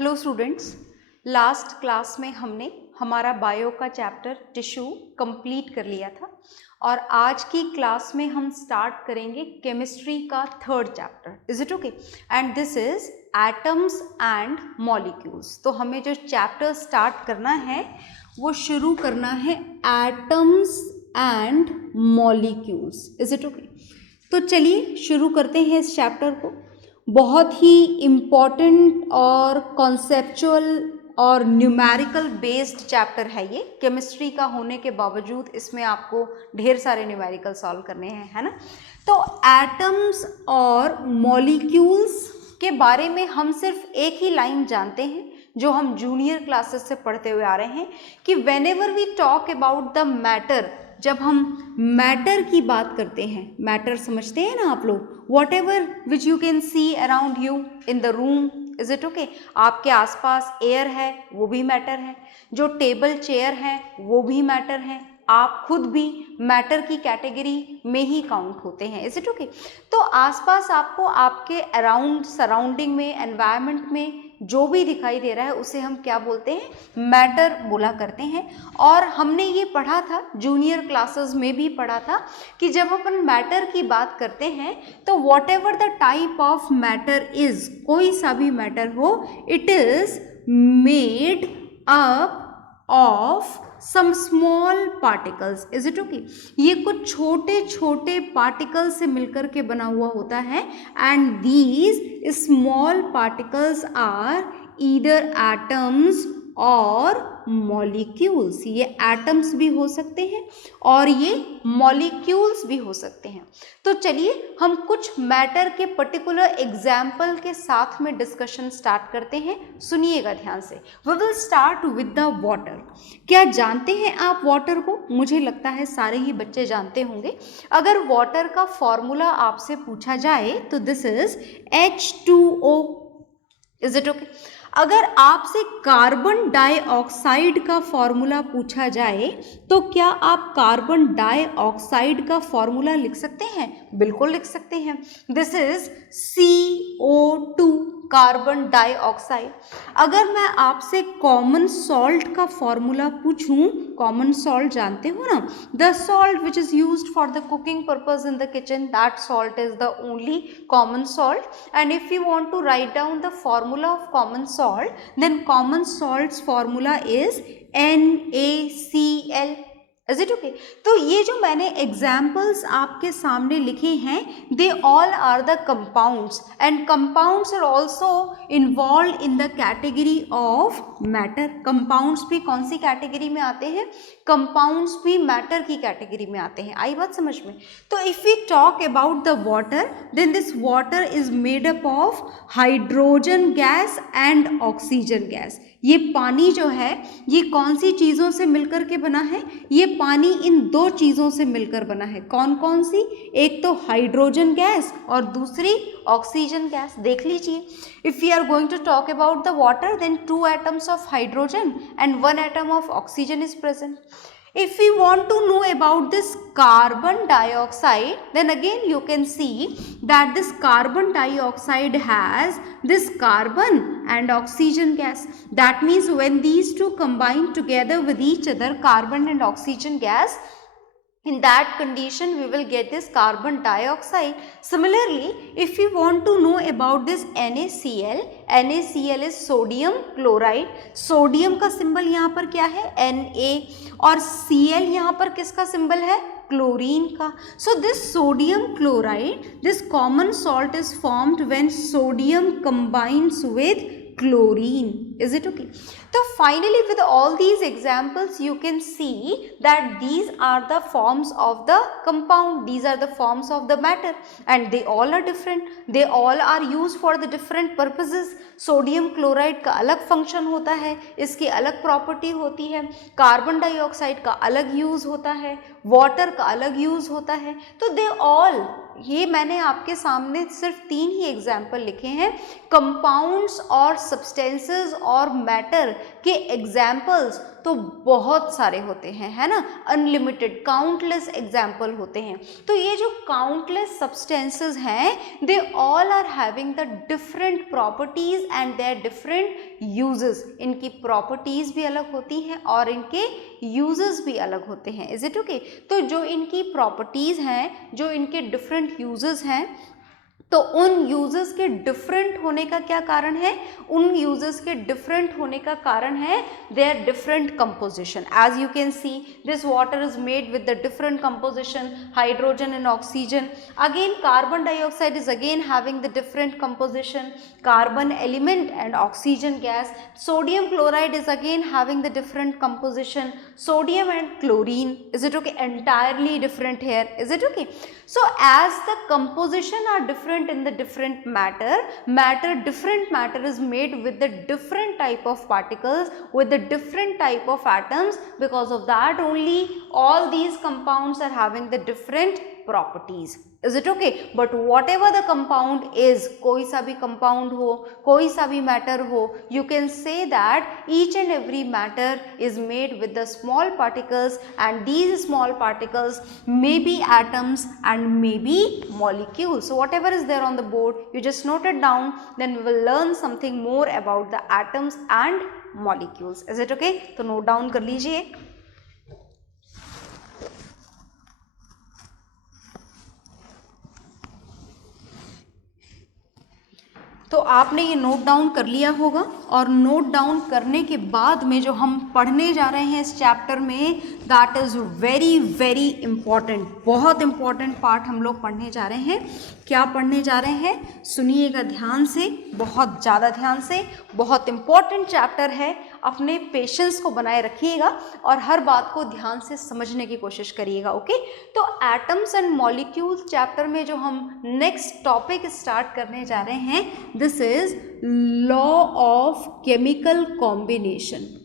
Hello students, last class में हमने हमारा बायो का चैप्टर टिश्यू कंप्लीट कर लिया था और आज की क्लास में हम स्टार्ट करेंगे केमिस्ट्री का third chapter. Is it okay? And this is atoms and molecules. तो हमें जो चैप्टर स्टार्ट करना है वो शुरू करना है atoms and molecules. Is it okay? तो चलिए शुरू करते हैं इस चैप्टर को. बहुत ही इम्पॉर्टेंट और कॉन्सेप्चुअल और न्यूमेरिकल बेस्ड चैप्टर है ये. केमिस्ट्री का होने के बावजूद इसमें आपको ढेर सारे न्यूमेरिकल सॉल्व करने हैं, है ना. तो एटम्स और मॉलिक्यूल्स के बारे में हम सिर्फ एक ही लाइन जानते हैं जो हम जूनियर क्लासेस से पढ़ते हुए आ रहे हैं कि whenever we talk about the matter, जब हम मैटर की बात करते हैं, मैटर समझते हैं ना आप लोग, what ever which you can C around you in the room. Is it okay? आपके आसपास एयर है वो भी मैटर है, जो टेबल चेयर है वो भी मैटर है, आप खुद भी मैटर की कैटेगरी में ही काउंट होते हैं. Is it okay? तो आसपास आपको आपके अराउंड सराउंडिंग में, एनवायरनमेंट में जो भी दिखाई दे रहा है उसे हम क्या बोलते हैं? मैटर बोला करते हैं. और हमने ये पढ़ा था, जूनियर क्लासेस में भी पढ़ा था कि जब अपन मैटर की बात करते हैं तो whatever the type of matter is, कोई सा भी मैटर हो, it is made up of some small particles. Is it okay? ये कुछ छोटे छोटे पार्टिकल्स से मिलकर के बना हुआ होता है and these small particles are either atoms और मॉलिक्यूल्स. ये एटम्स भी हो सकते हैं और ये मॉलिक्यूल्स भी हो सकते हैं. तो चलिए हम कुछ मैटर के पर्टिकुलर एग्जाम्पल के साथ में डिस्कशन स्टार्ट करते हैं. सुनिएगा ध्यान से. We will start with the water. क्या जानते हैं आप वाटर को? मुझे लगता है सारे ही बच्चे जानते होंगे. अगर वाटर का फॉर्मूला आपसे पूछा जाए तो this is H2O. Is it okay? अगर आपसे कार्बन डाइऑक्साइड का फॉर्मूला पूछा जाए तो क्या आप कार्बन डाइऑक्साइड का फॉर्मूला लिख सकते हैं? बिल्कुल लिख सकते हैं. This is CO2, carbon dioxide. अगर मैं आपसे कॉमन सॉल्ट का फॉर्मूला पूछूं, कॉमन सॉल्ट जानते हो ना, the salt which is used for the cooking purpose in the kitchen, that salt is the only common salt. And if you want to write down the formula of common salt, then common salt's formula is NaCl. Is it okay? तो ये जो मैंने examples आपके सामने लिखे हैं, they all are the compounds and compounds are also involve in the category of matter. Compounds भी कौन सी कैटेगरी में आते हैं? कंपाउंड्स भी मैटर की कैटेगरी में आते हैं. आई बात समझ में? तो if we talk about the water, then this water is made up of hydrogen gas and oxygen gas. ये पानी जो है ये कौन सी चीज़ों से मिलकर के बना है? ये पानी इन दो चीज़ों से मिलकर बना है. कौन कौन सी? एक तो हाइड्रोजन गैस और दूसरी ऑक्सीजन गैस. देख लीजिए. If we are going to talk about the water, then 2 atoms of hydrogen and 1 atom of oxygen is present. If we want to know about this carbon dioxide, then again you can see that this carbon dioxide has this carbon and oxygen gas. That means when these two combine together with each other, carbon and oxygen gas, in that condition we will get this carbon dioxide. Similarly, if we want to know about this NaCl, NaCl is sodium chloride. Sodium का symbol यहाँ पर क्या है? Na. और Cl यहाँ पर किसका symbol है? क्लोरीन का. So this sodium chloride, this common salt is formed when sodium combines with chlorine. Is it okay? So finally, with all these examples, you can see that these are the forms of the compound. These are the forms of the matter, and they all are different. They all are used for the different purposes. Sodium chloride का अलग function होता है, इसकी अलग property होती है. Carbon dioxide का अलग यूज होता है, वाटर का अलग यूज होता है. तो दे ऑल, ये मैंने आपके सामने सिर्फ 3 ही एग्जाम्पल लिखे हैं. कंपाउंड्स और सब्सटेंसेस और मैटर कि एग्जाम्पल्स तो बहुत सारे होते हैं, है ना, अनलिमिटेड काउंटलेस एग्जाम्पल होते हैं। तो ये जो काउंटलेस सब्सटेंसेस हैं, they all are having the different properties and their different uses. इनकी प्रॉपर्टीज भी अलग होती हैं और इनके यूजेस भी अलग होते हैं। Is it okay? तो जो इनकी प्रॉपर्टीज हैं, जो इनके डिफरेंट यूजेस हैं, तो उन यूजेस के डिफरेंट होने का क्या कारण है? उन यूजेस के डिफरेंट होने का कारण है their different composition. As you can see, this water is made with the different composition, hydrogen and oxygen. Again carbon dioxide is again having the different composition, carbon element and oxygen gas. Sodium chloride is again having the different composition, sodium and chlorine. Is it okay? Entirely different here. Is it okay? So as the composition are different in the different matter, different matter is made with the different type of particles, with the different type of atoms. Because of that only all these compounds are having the different properties. Is it okay? But whatever the compound is, कोई सा भी compound हो, कोई सा भी matter हो, you can say that each and every matter is made with the small particles, and these small particles may be atoms and may be molecules. So whatever is there on the board, you just note it down, then we will learn something more about the atoms and molecules. Is it okay? तो note down कर लीजिए। तो आपने ये note down कर लिया होगा, और नोट डाउन करने के बाद में जो हम पढ़ने जा रहे हैं इस चैप्टर में, that is very very important, बहुत इम्पॉर्टेंट पार्ट हम लोग पढ़ने जा रहे हैं। क्या पढ़ने जा रहे हैं? सुनिएगा ध्यान से, बहुत ज़्यादा ध्यान से। बहुत इम्पॉर्टेंट चैप्टर है, अपने पेशेंस को बनाए रखिएगा और हर बात को ध्यान से समझने की कोशिश करिएगा। ओके? तो एटम्स एंड मॉलिक्यूल्स चैप्टर में जो हम नेक्स्ट टॉपिक स्टार्ट करने जा रहे हैं, this is law of chemical combination.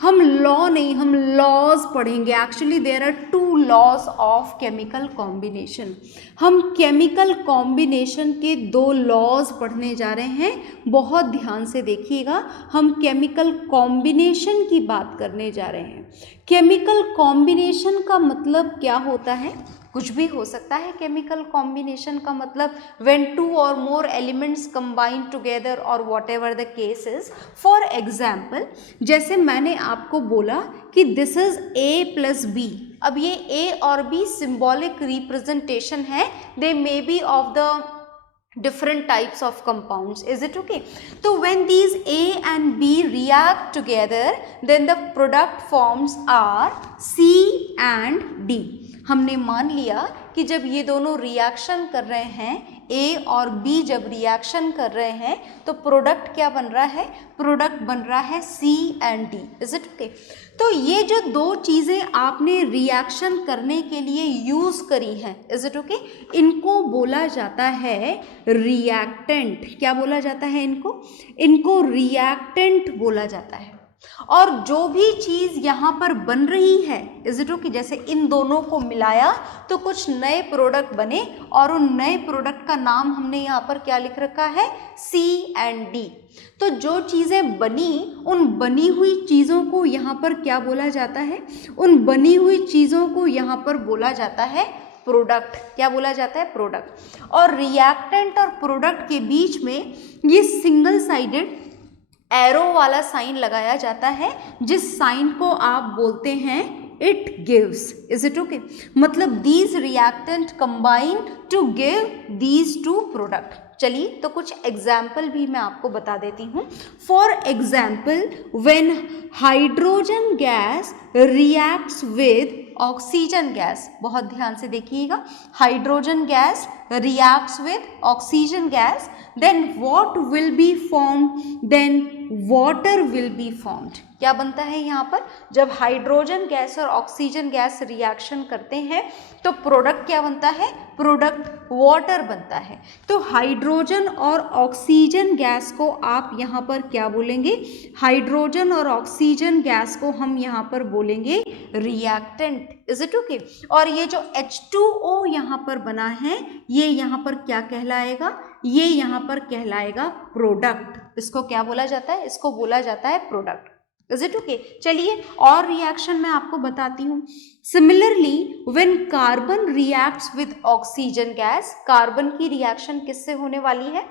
हम लॉ नहीं, हम लॉज पढ़ेंगे। Actually there are 2 laws of chemical combination. हम केमिकल कॉम्बिनेशन के 2 लॉज पढ़ने जा रहे हैं। बहुत ध्यान से देखिएगा, हम केमिकल कॉम्बिनेशन की बात करने जा रहे हैं। केमिकल कॉम्बिनेशन का मतलब क्या होता है? कुछ भी हो सकता है। केमिकल कॉम्बिनेशन का मतलब when 2 or more elements combine together or whatever the case is. For example, जैसे मैंने आपको बोला कि this is A plus B. अब ये A और B symbolic representation है, they may be of the different types of compounds. Is it okay? So when these A and B react together, then the product forms are C and D. हमने मान लिया कि जब ये दोनों reaction कर रहे हैं, A और B जब रिएक्शन कर रहे हैं, तो प्रोडक्ट क्या बन रहा है? प्रोडक्ट बन रहा है C and D. Is it okay? तो ये जो 2 चीज़ें आपने रिएक्शन करने के लिए यूज़ करी हैं, इज इट ओके, इनको बोला जाता है रिएक्टेंट। क्या बोला जाता है इनको? इनको रिएक्टेंट बोला जाता है। और जो भी चीज़ यहाँ पर बन रही है, इज इट ओके, जैसे इन दोनों को मिलाया तो कुछ नए प्रोडक्ट बने, और उन नए प्रोडक्ट का नाम हमने यहाँ पर क्या लिख रखा है? C and D. तो जो चीज़ें बनी, उन बनी हुई चीज़ों को यहाँ पर क्या बोला जाता है? उन बनी हुई चीज़ों को यहाँ पर बोला जाता है प्रोडक्ट। क्या बोला जाता है? प्रोडक्ट। और रिएक्टेंट और प्रोडक्ट के बीच में ये सिंगल साइडेड एरो वाला साइन लगाया जाता है, जिस साइन को आप बोलते हैं it gives. Is it okay? मतलब these reactant combine to give these 2 product. चलिए, तो कुछ एग्जाम्पल भी मैं आपको बता देती हूँ। For example, when hydrogen gas reacts with oxygen gas, बहुत ध्यान से देखिएगा, hydrogen gas reacts with oxygen gas, then what will be formed? Then water will be formed. क्या बनता है यहाँ पर? जब हाइड्रोजन गैस और ऑक्सीजन गैस रिएक्शन करते हैं तो प्रोडक्ट क्या बनता है? प्रोडक्ट वाटर बनता है। तो हाइड्रोजन और ऑक्सीजन गैस को आप यहाँ पर क्या बोलेंगे? हाइड्रोजन और ऑक्सीजन गैस को हम यहाँ पर बोलेंगे रिएक्टेंट। Is it okay? और ये जो H2O यहाँ पर बना है, ये यहाँ पर क्या कहलाएगा? ये यहाँ पर कहलाएगा प्रोडक्ट। इसको क्या बोला जाता है? इसको बोला जाता है प्रोडक्ट। Is it okay? चलिए और रिएक्शन मैं आपको बताती हूँ। Similarly when carbon reacts with oxygen gas, carbon की रिएक्शन किससे होने वाली है?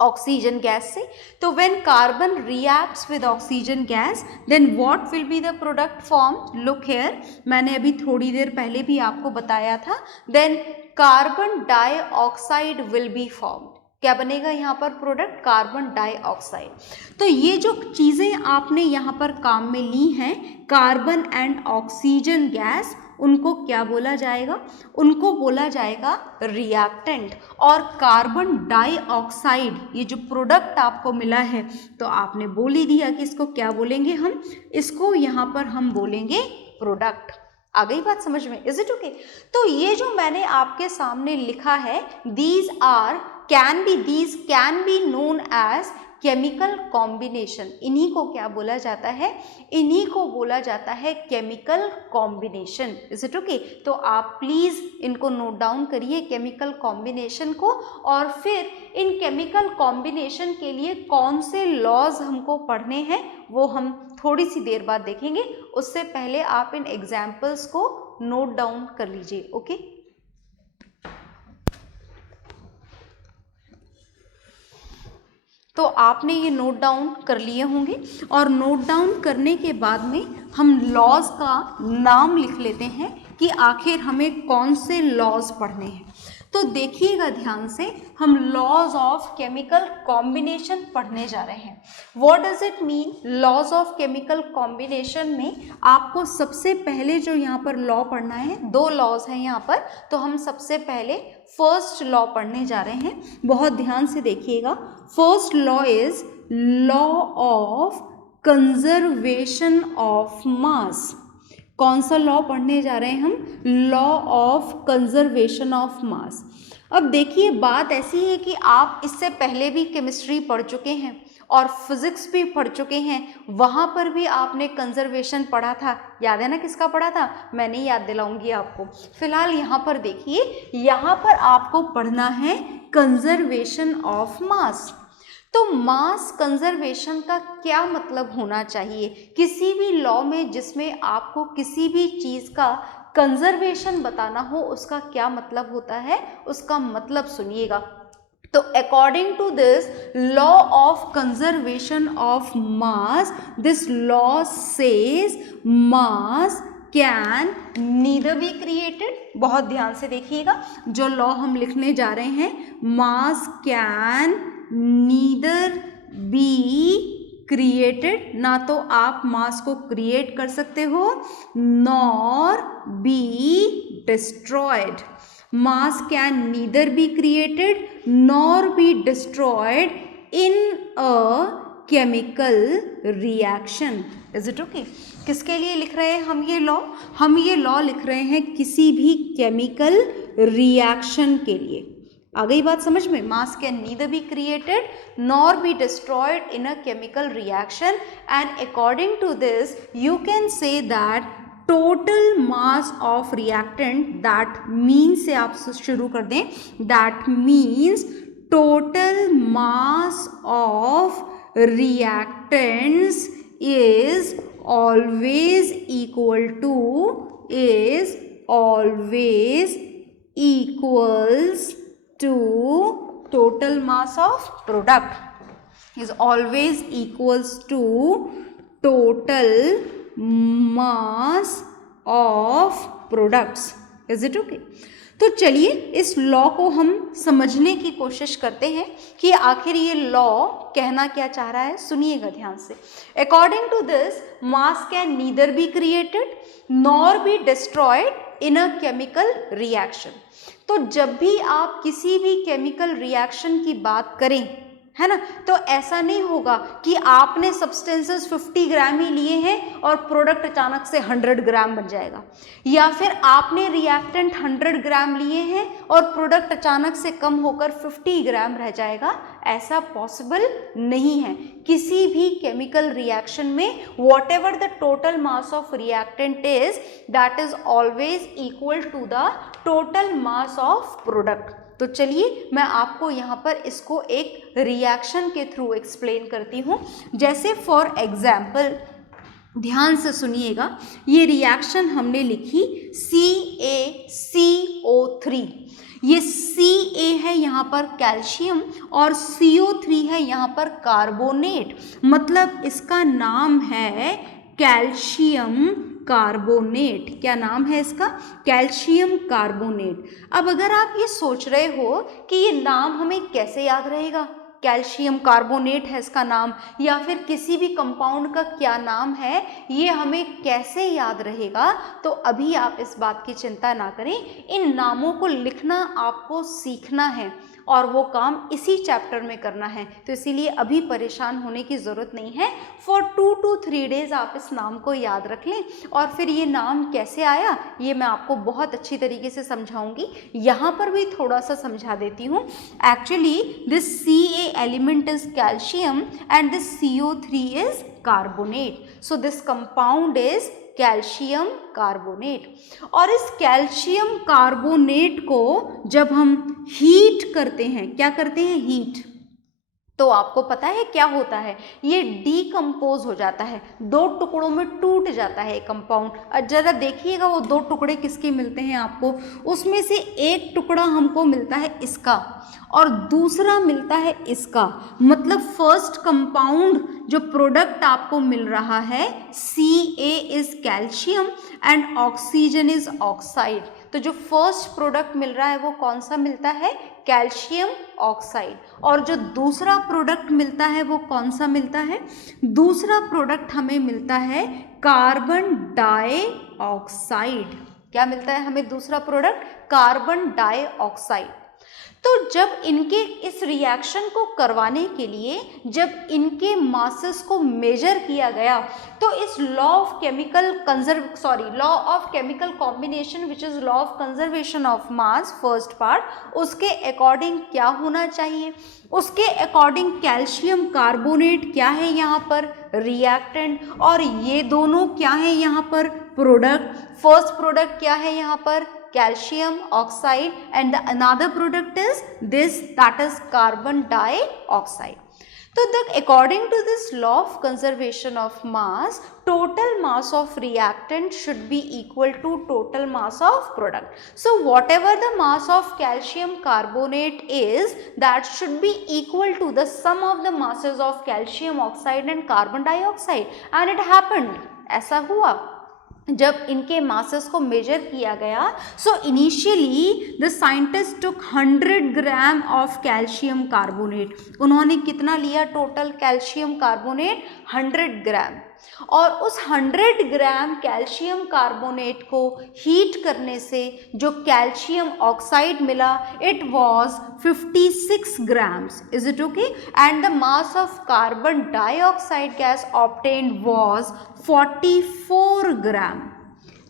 ऑक्सीजन गैस से। तो when carbon reacts with oxygen gas then what will be the product form? Look here, मैंने अभी थोड़ी देर पहले भी आपको बताया था। Then carbon dioxide will be formed. क्या बनेगा यहाँ पर प्रोडक्ट? Carbon dioxide. तो ये जो चीज़ें आपने यहाँ पर काम में ली हैं, कार्बन एंड ऑक्सीजन गैस, उनको क्या बोला जाएगा? उनको बोला जाएगा रिएक्टेंट। और कार्बन डाइऑक्साइड, ये जो प्रोडक्ट आपको मिला है, तो आपने बोल ही दिया कि इसको क्या बोलेंगे हम? इसको यहाँ पर हम बोलेंगे प्रोडक्ट। आ गई बात समझ में? Is it okay? तो ये जो मैंने आपके सामने लिखा है, these can be known as chemical combination. इन्हीं को क्या बोला जाता है? इन्हीं को बोला जाता है chemical combination. Is it okay? तो आप प्लीज इनको नोट डाउन करिए, केमिकल कॉम्बिनेशन को। और फिर इन केमिकल कॉम्बिनेशन के लिए कौन से लॉज हमको पढ़ने हैं वो हम थोड़ी सी देर बाद देखेंगे। उससे पहले आप इन एग्जाम्पल्स को नोट डाउन कर लीजिए। ओके? तो आपने ये नोट डाउन कर लिए होंगे, और नोट डाउन करने के बाद में हम लॉज का नाम लिख लेते हैं कि आखिर हमें कौन से लॉज पढ़ने हैं। तो देखिएगा ध्यान से, हम लॉज ऑफ केमिकल कॉम्बिनेशन पढ़ने जा रहे हैं। What does it mean laws of chemical combination में? आपको सबसे पहले जो यहाँ पर लॉ पढ़ना है, दो लॉज हैं यहाँ पर, तो हम सबसे पहले फर्स्ट लॉ पढ़ने जा रहे हैं। बहुत ध्यान से देखिएगा। First law is law of conservation of मास। कौन सा लॉ पढ़ने जा रहे हैं हम? लॉ ऑफ कंजर्वेशन ऑफ मास। अब देखिए, बात ऐसी है कि आप इससे पहले भी केमिस्ट्री पढ़ चुके हैं और फिजिक्स भी पढ़ चुके हैं, वहाँ पर भी आपने कंजर्वेशन पढ़ा था। याद है ना किसका पढ़ा था? मैं नहीं याद दिलाऊंगी आपको। फिलहाल यहाँ पर देखिए, यहाँ पर आपको पढ़ना है कंजर्वेशन ऑफ मास। तो मास कंजर्वेशन का क्या मतलब होना चाहिए? किसी भी लॉ में जिसमें आपको किसी भी चीज़ का कंजर्वेशन बताना हो, उसका क्या मतलब होता है? उसका मतलब सुनिएगा। तो according to this law of conservation of mass, this law says mass can neither be created. बहुत ध्यान से देखिएगा, जो लॉ हम लिखने जा रहे हैं, मास कैन नीदर बी क्रिएटेड, ना तो आप मास को क्रिएट कर सकते हो, nor be destroyed. Mass can neither be created nor be destroyed in a chemical reaction. Is it okay? किसके लिए लिख रहे हैं हम ये लॉ? हम ये लॉ लिख रहे हैं किसी भी केमिकल रिएक्शन के लिए। आ गई बात समझ में? Mass can neither be created nor be destroyed in a chemical reaction, and according to this you can say that total mass of reactant, that means say आप शुरू कर दें, that means total mass of reactants is always equals to total mass of product, is always equals to total mass of products. Is it okay? तो चलिए इस law को हम समझने की कोशिश करते हैं कि आखिर ये लॉ कहना क्या चाह रहा है। सुनिएगा ध्यान से। According to this mass can neither be created nor be destroyed in a chemical reaction. तो जब भी आप किसी भी केमिकल रिएक्शन की बात करें, है ना, तो ऐसा नहीं होगा कि आपने सब्सटेंसेस 50 ग्राम ही लिए हैं और प्रोडक्ट अचानक से 100 ग्राम बन जाएगा, या फिर आपने रिएक्टेंट 100 ग्राम लिए हैं और प्रोडक्ट अचानक से कम होकर 50 ग्राम रह जाएगा। ऐसा पॉसिबल नहीं है। किसी भी केमिकल रिएक्शन में whatever the total mass of reactant is, that is always equal to the total mass of product. तो चलिए मैं आपको यहाँ पर इसको एक रिएक्शन के थ्रू एक्सप्लेन करती हूँ। जैसे फॉर एग्जाम्पल ध्यान से सुनिएगा, ये रिएक्शन हमने लिखी CaCO3, ये Ca है यहाँ पर कैल्शियम और CO3 है यहाँ पर कार्बोनेट, मतलब इसका नाम है कैल्शियम कार्बोनेट। क्या नाम है इसका? Calcium carbonate. अब अगर आप ये सोच रहे हो कि ये नाम हमें कैसे याद रहेगा, कैल्शियम कार्बोनेट है इसका नाम, या फिर किसी भी कंपाउंड का क्या नाम है, ये हमें कैसे याद रहेगा, तो अभी आप इस बात की चिंता ना करें, इन नामों को लिखना आपको सीखना है और वो काम इसी चैप्टर में करना है, तो इसीलिए अभी परेशान होने की ज़रूरत नहीं है। फॉर 2 to 3 डेज़ आप इस नाम को याद रख लें, और फिर ये नाम कैसे आया ये मैं आपको बहुत अच्छी तरीके से समझाऊंगी। यहाँ पर भी थोड़ा सा समझा देती हूँ। Actually this Ca element is calcium and this CO3 is carbonate, so this compound is calcium carbonate. और इस कैल्शियम कार्बोनेट को जब हम हीट करते हैं, क्या करते हैं? हीट, तो आपको पता है क्या होता है? ये डीकम्पोज हो जाता है, 2 टुकड़ों में टूट जाता है कंपाउंड। जरा देखिएगा वो 2 टुकड़े किसके मिलते हैं आपको, उसमें से एक टुकड़ा हमको मिलता है इसका और दूसरा मिलता है इसका, मतलब फर्स्ट कंपाउंड जो प्रोडक्ट आपको मिल रहा है Ca is calcium and oxygen is oxide. तो जो फर्स्ट प्रोडक्ट मिल रहा है वो कौन सा मिलता है? Calcium oxide. और जो दूसरा प्रोडक्ट मिलता है वो कौन सा मिलता है? दूसरा प्रोडक्ट हमें मिलता है कार्बन डाइऑक्साइड। क्या मिलता है हमें दूसरा प्रोडक्ट? Carbon dioxide. तो जब इनके इस रिएक्शन को करवाने के लिए जब इनके मासेस को मेजर किया गया, तो इस law of chemical combination which is law of conservation of mass first part, उसके अकॉर्डिंग क्या होना चाहिए? उसके अकॉर्डिंग कैल्शियम कार्बोनेट क्या है यहाँ पर? रिएक्टेंट। और ये दोनों क्या है यहाँ पर? प्रोडक्ट। फर्स्ट प्रोडक्ट क्या है यहाँ पर? calcium oxide, and the another product is this, that is carbon dioxide. So according to this law of conservation of mass, total mass of reactant should be equal to total mass of product. So whatever the mass of calcium carbonate is, that should be equal to the sum of the masses of calcium oxide and carbon dioxide. And it happened, ऐसा हुआ जब इनके masses को major किया गया। So initially the scientist took 100 gram of calcium carbonate. उन्होंने कितना लिया टोटल कैल्शियम कार्बोनेट? 100 ग्राम। और उस 100 ग्राम कैल्शियम कार्बोनेट को हीट करने से जो कैल्शियम ऑक्साइड मिला, it was 56 grams. Is it okay? And the mass of carbon dioxide gas obtained was 44 ग्राम।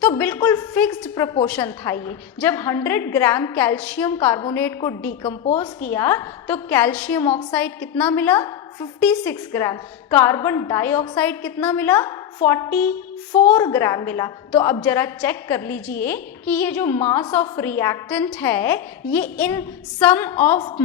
तो बिल्कुल फिक्स्ड प्रोपोर्शन था ये। जब 100 ग्राम कैल्शियम कार्बोनेट को डिकम्पोज किया तो कैल्शियम ऑक्साइड कितना मिला? 56 ग्राम। कार्बन डाइऑक्साइड कितना मिला? 44 ग्राम मिला। तो अब जरा चेक कर लीजिए कि ये जो मास ऑफ रिएक्टेंट है ये इन सम ऑफ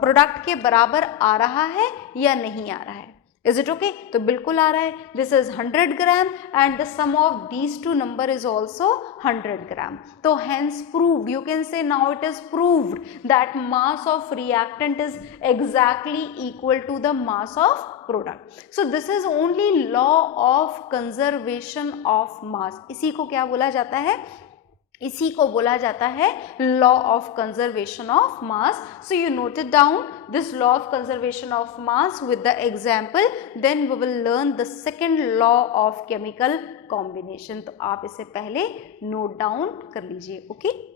प्रोडक्ट के बराबर आ रहा है या नहीं आ रहा है? Is it okay? तो बिल्कुल आ रहा है। This is 100 gram and the sum of these two number is also 100 ग्राम। तो hence proved, you can say now it is proved that mass of reactant is exactly equal to the mass of product. So this is only law of conservation of mass. इसी को क्या बोला जाता है? इसी को बोला जाता है law of conservation of mass. So you noted down this law of conservation of mass with the example, then we will learn the second law of chemical combination. तो आप इसे पहले नोट डाउन कर लीजिए। ओके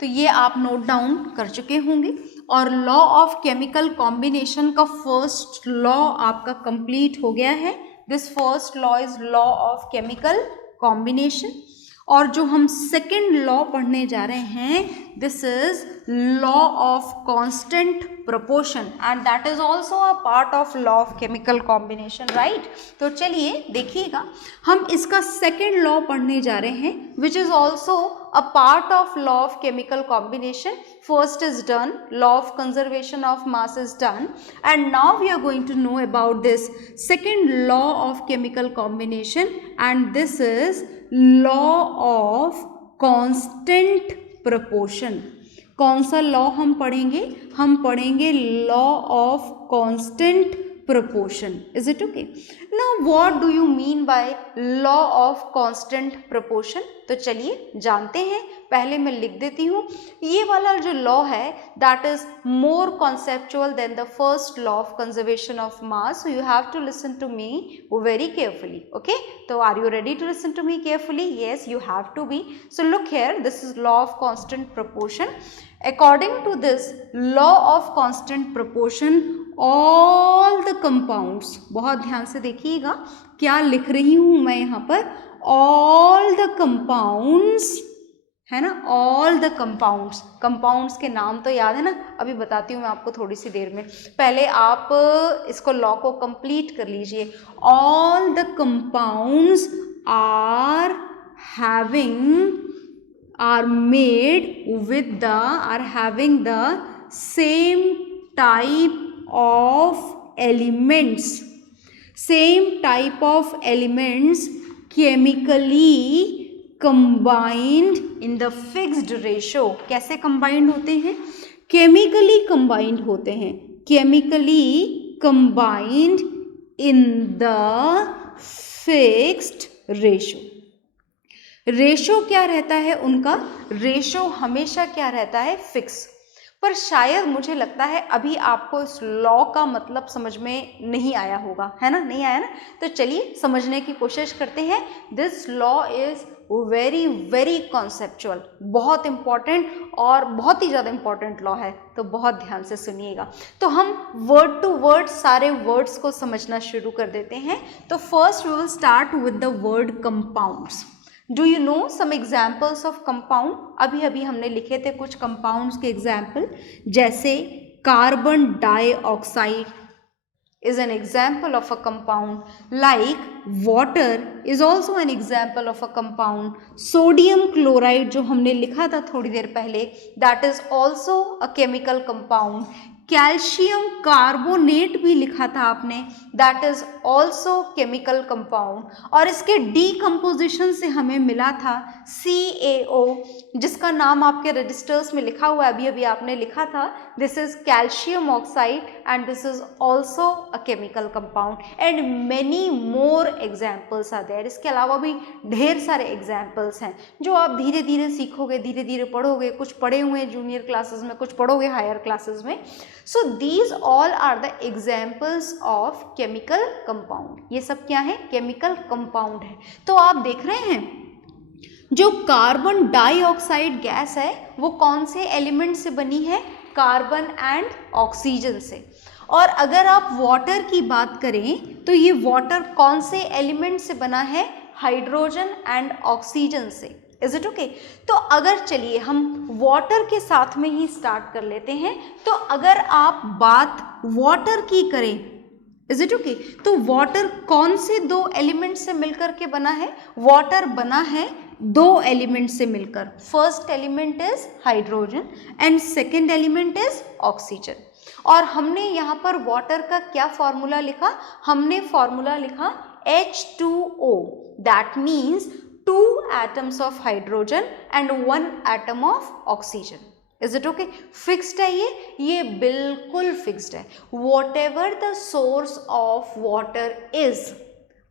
तो ये आप note down कर चुके होंगे और लॉ ऑफ केमिकल कॉम्बिनेशन का फर्स्ट लॉ आपका कंप्लीट हो गया है। This first law is law of chemical combination. और जो हम सेकेंड लॉ पढ़ने जा रहे हैं, this is law of constant proportion and that is also a part of law of chemical combination, right. तो चलिए देखिएगा, हम इसका सेकेंड लॉ पढ़ने जा रहे हैं which is also a part of law of chemical combination. First is done, law of conservation of mass is done, and now we are going to know about this second law of chemical combination, and this is law of constant proportion. कौन सा law हम पढ़ेंगे? हम पढ़ेंगे law of constant proportion. Is it okay? Now what do you mean by law of constant proportion? तो चलिए जानते हैं. पहले मैं लिख देती हूँ. ये वाला जो लॉ है that is more conceptual than the first law of conservation of mass. So you have to listen to me very carefully. Okay? So are you ready to listen to me carefully? Yes, you have to be. So look here, this is law of constant proportion. According to this law of constant proportion, all the compounds, बहुत ध्यान से देखिएगा क्या लिख रही हूँ मैं यहाँ पर, all the compounds है ना, all the compounds. compounds के नाम तो याद है ना, अभी बताती हूँ मैं आपको थोड़ी सी देर में. पहले आप इसको लॉ को कंप्लीट कर लीजिए. all the compounds are having the same type of elements chemically combined in the fixed ratio. कैसे combined होते हैं? chemically combined होते हैं. chemically combined in the fixed ratio. Ratio क्या रहता है उनका? रेशो हमेशा क्या रहता है? फिक्स. पर शायद मुझे लगता है अभी आपको इस लॉ का मतलब समझ में नहीं आया होगा, है ना? नहीं आया ना? तो चलिए समझने की कोशिश करते हैं. This law is very very conceptual, बहुत इंपॉर्टेंट और बहुत ही ज़्यादा इंपॉर्टेंट लॉ है, तो बहुत ध्यान से सुनिएगा. तो हम वर्ड टू वर्ड सारे वर्ड्स को समझना शुरू कर देते हैं. तो first we will start with the word compounds. Do you know some examples of compound? अभी अभी हमने लिखे थे कुछ कंपाउंड्स के एग्जाम्पल, जैसे carbon dioxide is an example of a compound, like water is also an example of a compound. Sodium chloride जो हमने लिखा था थोड़ी देर पहले, that is also a chemical compound. Calcium carbonate भी लिखा था आपने, that is also chemical compound. और इसके डीकम्पोजिशन से हमें मिला था CaO, जिसका नाम आपके रजिस्टर्स में लिखा हुआ है, अभी अभी आपने लिखा था. This is calcium oxide and this is also a chemical compound and many more examples are there. इसके अलावा भी ढेर सारे एग्जाम्पल्स हैं जो आप धीरे धीरे सीखोगे, धीरे धीरे पढ़ोगे. कुछ पढ़े हुए हैं जूनियर क्लासेस में, कुछ पढ़ोगे हायर क्लासेस में. So these all are the examples of chemical compound. ये सब क्या है? chemical compound है. तो आप देख रहे हैं जो कार्बन डाइऑक्साइड गैस है वो कौन से एलिमेंट से बनी है? कार्बन एंड ऑक्सीजन से. और अगर आप वाटर की बात करें तो ये वाटर कौन से एलिमेंट से बना है? हाइड्रोजन एंड ऑक्सीजन से. Is it okay? तो अगर चलिए हम वाटर के साथ में ही स्टार्ट कर लेते हैं. तो अगर आप बात वाटर की करें, इज इट ओके, तो वाटर कौन से दो एलिमेंट से मिलकर के बना है? वाटर बना है दो एलिमेंट से मिलकर. First element is hydrogen and second element is oxygen. और हमने यहाँ पर वाटर का क्या फॉर्मूला लिखा? हमने फॉर्मूला लिखा H2O. That means 2 atoms of hydrogen and 1 atom of oxygen. Is it okay? Fixed है ये बिल्कुल fixed है. Whatever the source of water is,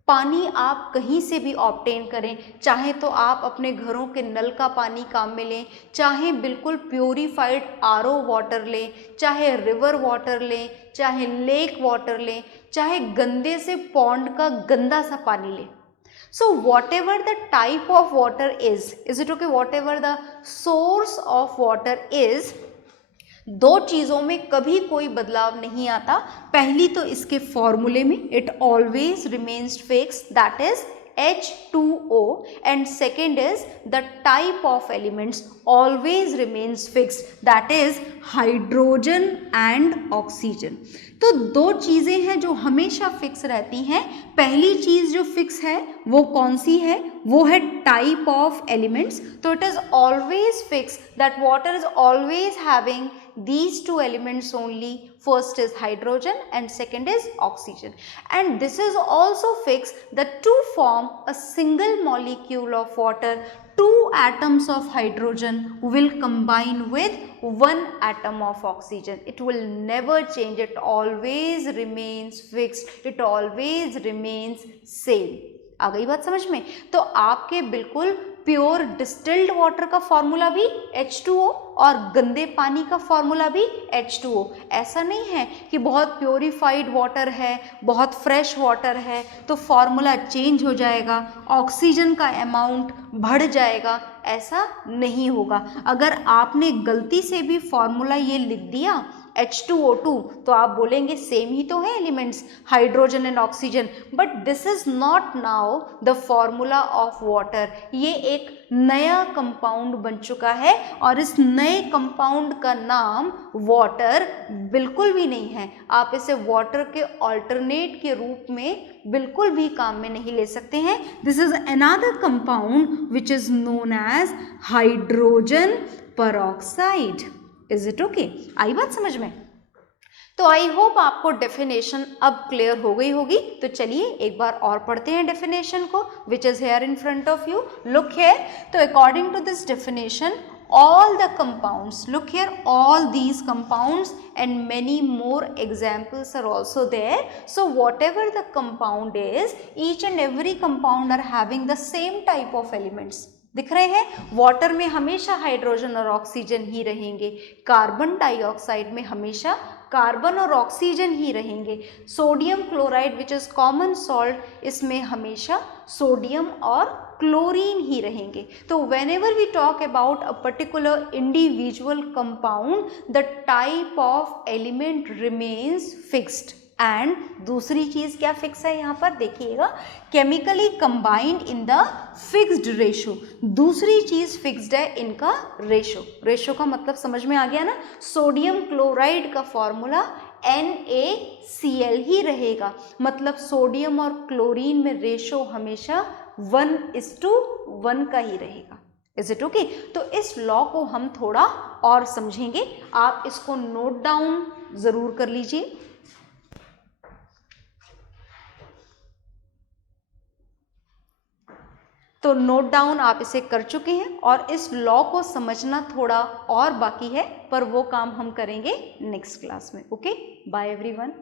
पानी आप कहीं से भी ऑब्टेन करें, चाहे तो आप अपने घरों के नल का पानी काम में लें, चाहे बिल्कुल प्योरीफाइड RO वाटर लें, चाहे रिवर वाटर लें, चाहे लेक वाटर लें, चाहे गंदे से पॉन्ड का गंदा सा पानी लें. So whatever the type of water is it okay? Whatever the source of water is, दो चीज़ों में कभी कोई बदलाव नहीं आता. पहली तो इसके फॉर्मूले में it always remains fixed, that is H2O, and second is the type of elements always remains fixed, that is hydrogen and oxygen. तो दो चीज़ें हैं जो हमेशा फिक्स रहती हैं. पहली चीज़ जो फिक्स है वो कौन सी है? वो है टाइप ऑफ एलिमेंट्स। तो it is always fix that water is always having these two elements only. First is hydrogen and second is oxygen, and this is also fixed that to form a single molecule of water, two atoms of hydrogen will combine with one atom of oxygen. It will never change, it always remains fixed, it always remains same. आ गई बात समझ में? तो आपके बिल्कुल pure distilled water का formula भी H2O और गंदे पानी का फॉर्मूला भी H2O। ऐसा नहीं है कि बहुत प्योरीफाइड वाटर है, बहुत फ्रेश वाटर है तो फॉर्मूला चेंज हो जाएगा, ऑक्सीजन का अमाउंट बढ़ जाएगा, ऐसा नहीं होगा। अगर आपने गलती से भी फॉर्मूला ये लिख दिया H2O2 तो आप बोलेंगे सेम ही तो है elements, hydrogen and oxygen, but this is not now the formula of water. ये एक नया कंपाउंड बन चुका है और इस नए कंपाउंड का नाम वाटर बिल्कुल भी नहीं है। आप इसे वाटर के ऑल्टरनेट के रूप में बिल्कुल भी काम में नहीं ले सकते हैं। This is another compound which is known as hydrogen peroxide. Is it okay? आई बात समझ में? तो आई होप आपको डेफिनेशन अब क्लियर हो गई होगी। तो चलिए एक बार और पढ़ते हैं डेफिनेशन को, which is here in front of you. Look here. तो according to this definition, all the compounds, look here, all these compounds and many more examples are also there. So whatever the compound is, each and every compound are having the same type of elements. दिख रहे हैं? Water में हमेशा hydrogen और oxygen ही रहेंगे, carbon dioxide में हमेशा carbon और ऑक्सीजन ही रहेंगे, sodium chloride which is common salt, इसमें हमेशा सोडियम और क्लोरीन ही रहेंगे। तो whenever we talk about a particular individual compound, the type of element remains fixed. And दूसरी चीज क्या फिक्स है यहाँ पर देखिएगा, chemically combined in the fixed ratio. दूसरी चीज फिक्स्ड है इनका रेशो। रेशो का मतलब समझ में आ गया ना? सोडियम क्लोराइड का फॉर्मूला NaCl ही रहेगा, मतलब सोडियम और क्लोरीन में रेशो हमेशा 1:1 का ही रहेगा। Is it okay? तो इस लॉ को हम थोड़ा और समझेंगे, आप इसको नोट डाउन जरूर कर लीजिए। तो नोट डाउन आप इसे कर चुके हैं और इस लॉ को समझना थोड़ा और बाकी है, पर वो काम हम करेंगे नेक्स्ट क्लास में। Okay, bye everyone.